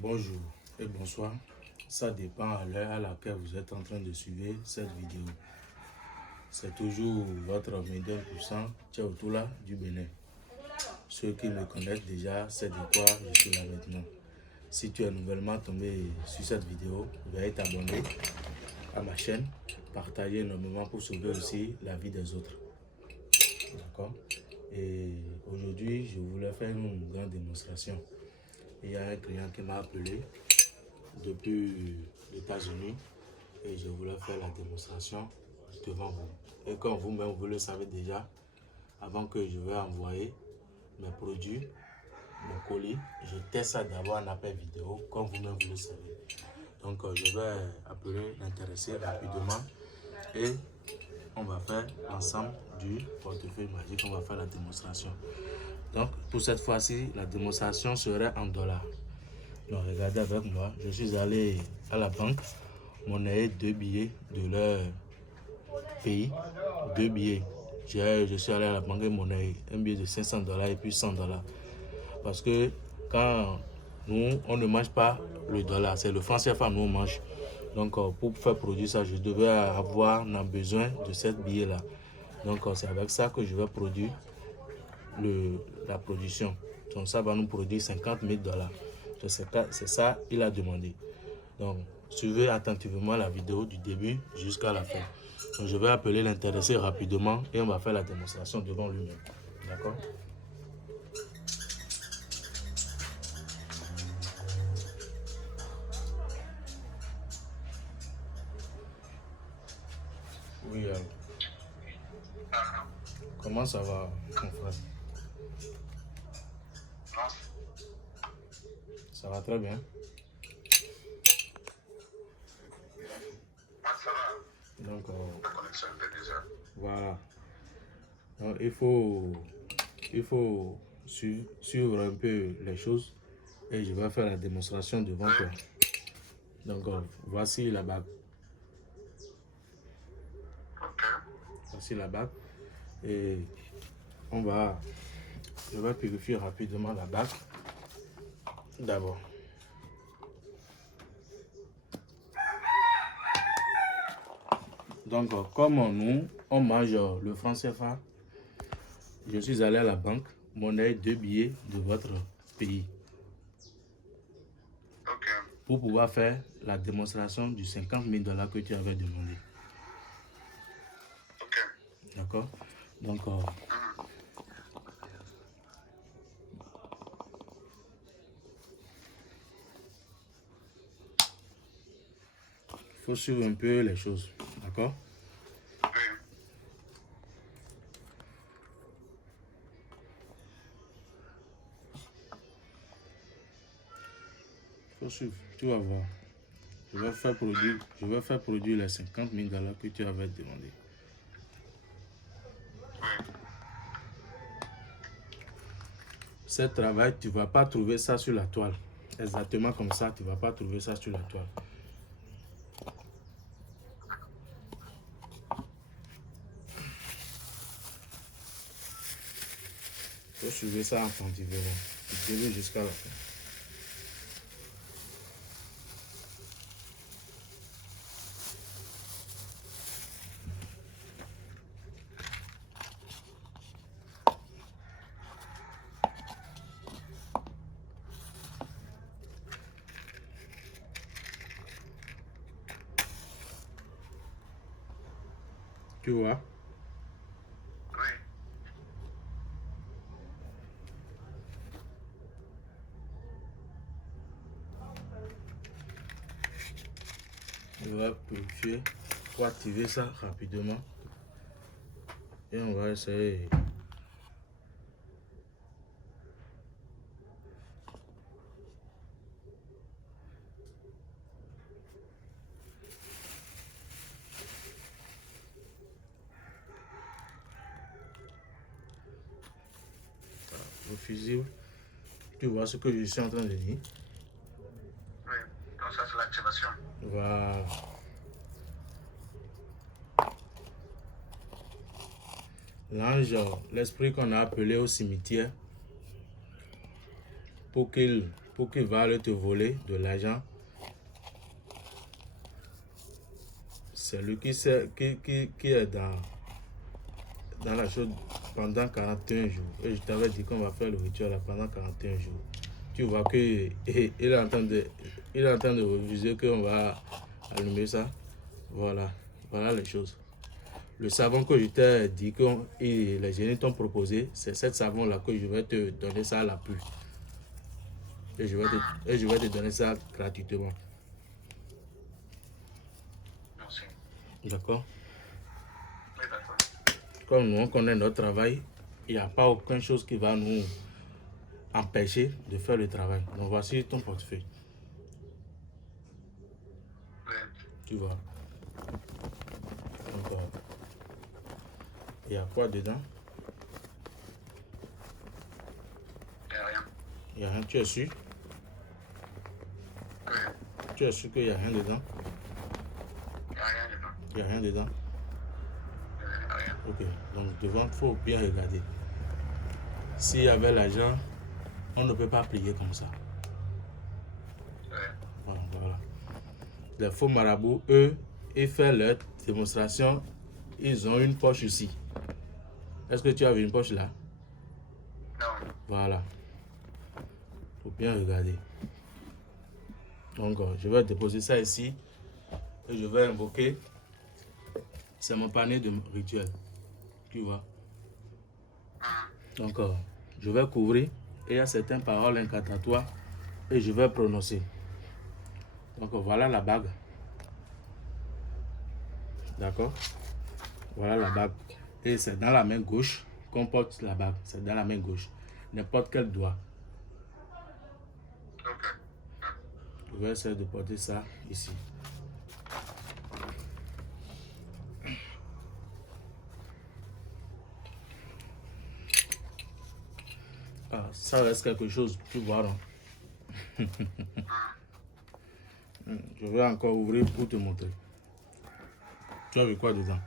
Bonjour et bonsoir, ça dépend à l'heure à laquelle vous êtes en train de suivre cette vidéo. C'est toujours votre médium puissant, Tchaoutoula du Bénin. Ceux qui me connaissent déjà, c'est de quoi je suis là maintenant. Si tu es nouvellement tombé sur cette vidéo, veuillez t'abonner à ma chaîne, partager énormément pour sauver aussi la vie des autres. D'accord? Et aujourd'hui, je voulais faire une grande démonstration. Il y a un client qui m'a appelé depuis les États-Unis et je voulais faire la démonstration devant vous. Et comme vous-même vous le savez déjà, avant que je vais envoyer mes produits, mon colis, je teste ça d'abord en appel vidéo, comme vous-même vous le savez. Donc je vais appeler l'intéressé rapidement et on va faire ensemble du portefeuille magique, on va faire la démonstration. Donc pour cette fois-ci, la démonstration serait en dollars. Donc regardez avec moi, je suis allé à la banque, monnaie 2 billets de leur pays, 2 billets. Je suis allé à la banque et monnaie un billet de $500 et puis $100. Parce que quand nous, on ne mange pas le dollar, c'est le franc CFA nous on mange. Donc pour faire produire ça, je devais avoir besoin de cette billet-là. Donc c'est avec ça que je vais produire la production. Donc ça va nous produire $50,000. C'est ça il a demandé. Donc suivez attentivement la vidéo du début jusqu'à la fin. Donc, je vais appeler l'intéressé rapidement et on va faire la démonstration devant lui-même. D'accord? Oui, comment ça va, mon frère? Ça va très bien. Ça va. Donc, La connexion était déjà. voilà. Donc, il faut suivre un peu les choses et je vais faire la démonstration devant toi. Donc, voici la bague. Ok. Voici la bague. Et je vais purifier rapidement la bague. D'abord. Donc, comme nous, on mange le franc CFA, je suis allé à la banque, monnaie 2 billets de votre pays. Ok. Pour pouvoir faire la démonstration du $50,000 que tu avais demandé. Ok. D'accord? Donc, il faut suivre un peu les choses. D'accord? Oui. Il faut suivre. Tu vas voir. Je vais faire produire les $50,000 que tu avais demandé. Oui. Ce travail, tu ne vas pas trouver ça sur la toile. Exactement comme ça, tu ne vas pas trouver ça sur la toile. Il faut suivre ça attentivement, du début jusqu'à la fin. Tu vois? Oui. Je vais purifier pour activer ça rapidement. Et on va essayer. Le fusible. Tu vois ce que je suis en train de dire? Oui. Donc ça c'est l'activation. Voilà. L'ange, l'esprit qu'on a appelé au cimetière, pour qu'il pour qu'il va aller te voler de l'argent, c'est lui qui est dans la chose pendant 41 jours. Et je t'avais dit qu'on va faire le rituel là pendant 41 jours. Tu vois qu'il est en train de refuser qu'on va allumer ça. Voilà les choses. Le savon que je t'ai dit que les génies t'ont proposé, c'est cette savon là que je vais te donner ça à l'appui. Et je vais te donner ça gratuitement. Merci. D'accord? Oui, d'accord. Comme nous on connaît notre travail, il n'y a pas aucune chose qui va nous empêcher de faire le travail. Donc voici ton portefeuille. Oui. Tu vois. Donc, il y a quoi dedans? Il n'y a rien. Il n'y a rien. Tu es sûr? Oui. Tu es sûr qu'il n'y a rien dedans? Il n'y a rien dedans. Il n'y a rien dedans? Il n'y a rien. Ok. Donc devant, il faut bien regarder. S'il y avait l'argent, on ne peut pas prier comme ça. Oui. Voilà. Les faux marabouts, eux, ils font leur démonstration. Ils ont une poche ici. Est-ce que tu as vu une poche là? Non. Voilà. Il faut bien regarder. Donc, je vais déposer ça ici. Et je vais invoquer. C'est mon panier de rituel. Tu vois? Donc, je vais couvrir. Et il y a certaines paroles incantatoires. Et je vais prononcer. Donc, voilà la bague. D'accord? Voilà la bague. Et c'est dans la main gauche qu'on porte la bague. C'est dans la main gauche. N'importe quel doigt. Ok. Je vais essayer de porter ça ici. Ah, ça reste quelque chose, tu vois, non? Je vais encore ouvrir pour te montrer. Tu as vu quoi dedans?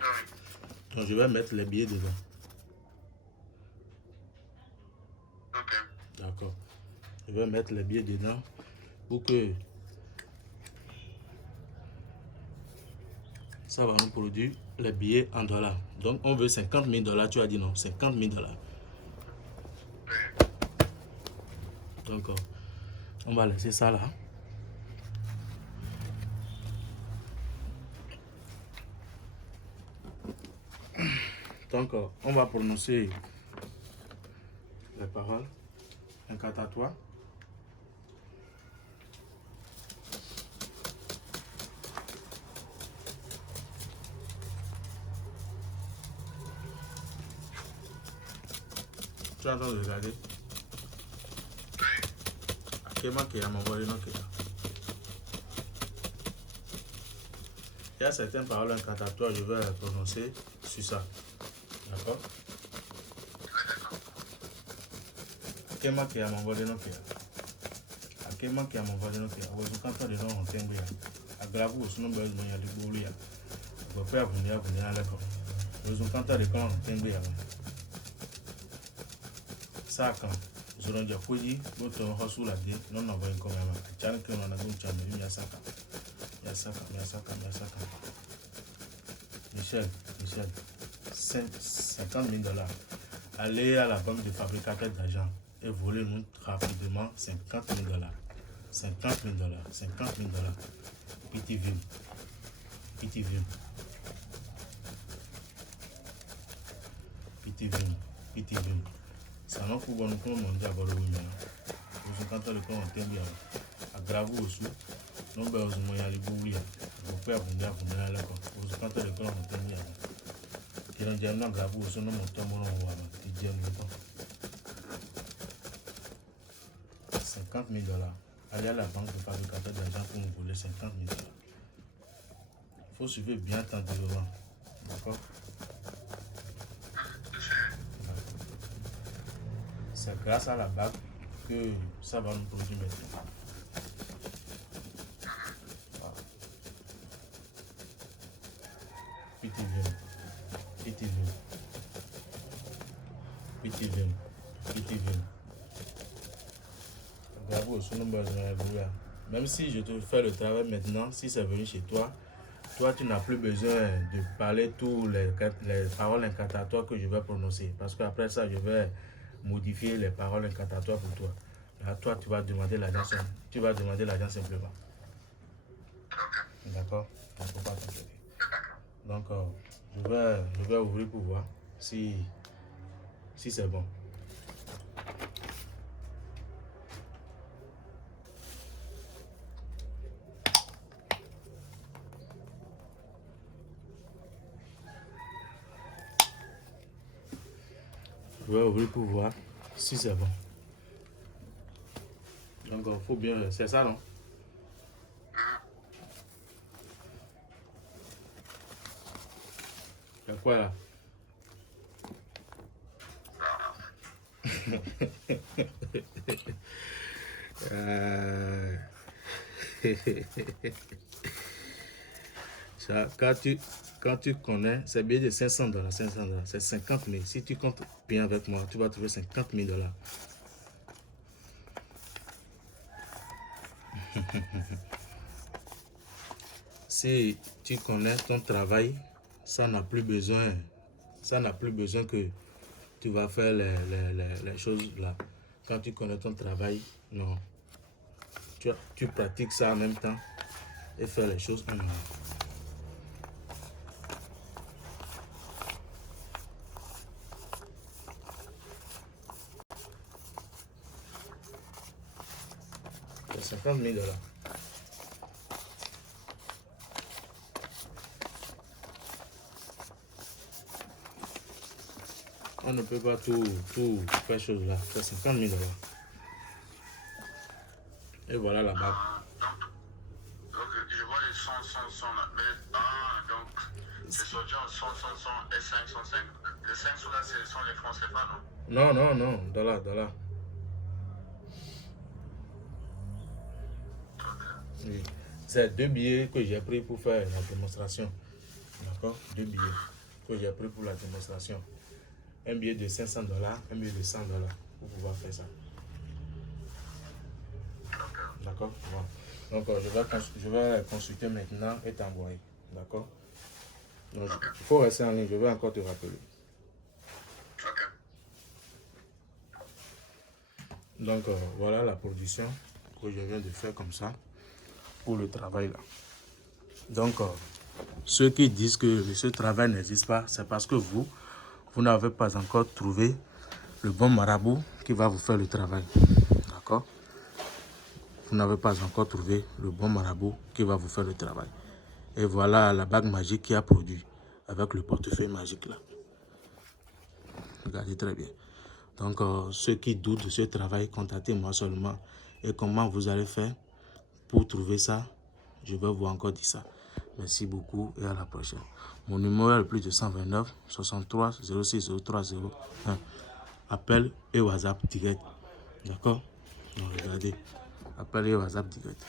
Oui. Donc, je vais mettre les billets dedans. Ok. D'accord. Je vais mettre les billets dedans pour que ça va nous produire les billets en dollars. Donc, on veut 50 000 dollars. Tu as dit non, 50 000 dollars. Oui. Donc, on va laisser ça là. Donc, on va prononcer les paroles incantatoires. Tu es en train de regarder? Oui. Akema qui a m'envoyé non Kema. Il y a certaines paroles incantatoires, je vais les prononcer sur ça. D'accord? Oui, d'accord. Akema qui a m'envoyé non Kema. Akema qui a m'envoyé non Kema. Vous quand de non on t'aime bien. Aggravu au son bel moyen de boulia. Vous pouvez venir à l'école. Vous quand de quand on t'aime bien. Ça quand je n'ai pas dit, votre hustle a dit, non, non, comme un channel que l'on a vu, il y a ça. Michel, 50 000 dollars. Allez à la banque de fabricateur d'argent et volez-nous rapidement 50 000 dollars. 50 000 dollars. 50 000 dollars. Pityville. Ça n'a pas bon nous mondial à bord de l'Union. Vous quand le camp en termes à Gravou aussi, non, ben, aux moyens de l'Oublier. Vous pouvez abonder à l'école. Vous quand le camp en termes qui n'ont jamais Gravou aussi, non, mon temps, mon qui dit le temps. 50 000 dollars. Allez à la banque de fabricateur d'argent pour nous voler 50 000 dollars. Il faut suivre bien ton développement. D'accord? C'est grâce à la bague que ça va nous produire maintenant. Même si je te fais le travail maintenant, si c'est venu chez toi, toi tu n'as plus besoin de parler tous les paroles incantatoires que je vais prononcer. Parce qu'après ça, je vais modifier les paroles incantatoires pour toi. Là, toi, tu vas demander l'argent simplement. D'accord? On ne peut pas t'inquiéter. Donc, je vais ouvrir pour voir si c'est bon. Je vais ouvrir pour voir si c'est bon. Donc, il faut bien... C'est ça, non? Il y a quoi là? Ça, quand tu connais, c'est bien de $500, c'est 50 000. Si tu comptes bien avec moi, tu vas trouver $50 000. Si tu connais ton travail, ça n'a plus besoin que tu vas faire les choses là. Quand tu connais ton travail, non. Tu pratiques ça en même temps et faire les choses en même temps. C'est $50 000. On ne peut pas tout faire chose là. C'est $50 000. Et voilà la bague. Donc, je vois les 100 là. Mais, donc, c'est sorti en 100 et 5, 105. Les 5 là, ce sont les francs CFA, non? Non, dollars. Oui. C'est 2 billets que j'ai pris pour faire la démonstration. D'accord? 2 billets que j'ai pris pour la démonstration. Un billet de $500, un billet de $100 pour pouvoir faire ça. D'accord? Bon. Donc, je vais consulter maintenant et t'envoyer. D'accord? Donc, il faut rester en ligne. Je vais encore te rappeler. Donc, voilà la production que je viens de faire comme ça pour le travail là. Donc, ceux qui disent que ce travail n'existe pas, c'est parce que vous n'avez pas encore trouvé le bon marabout qui va vous faire le travail. D'accord? Vous n'avez pas encore trouvé le bon marabout qui va vous faire le travail. Et voilà la bague magique qui a produit avec le portefeuille magique là. Regardez très bien. Donc, ceux qui doutent de ce travail, contactez-moi seulement. Et comment vous allez faire pour trouver ça, je vais vous encore dire ça. Merci beaucoup et à la prochaine. Mon numéro est le plus de 129 63 06 03 01. Appel et WhatsApp direct. D'accord? Donc, regardez. Appel et WhatsApp direct.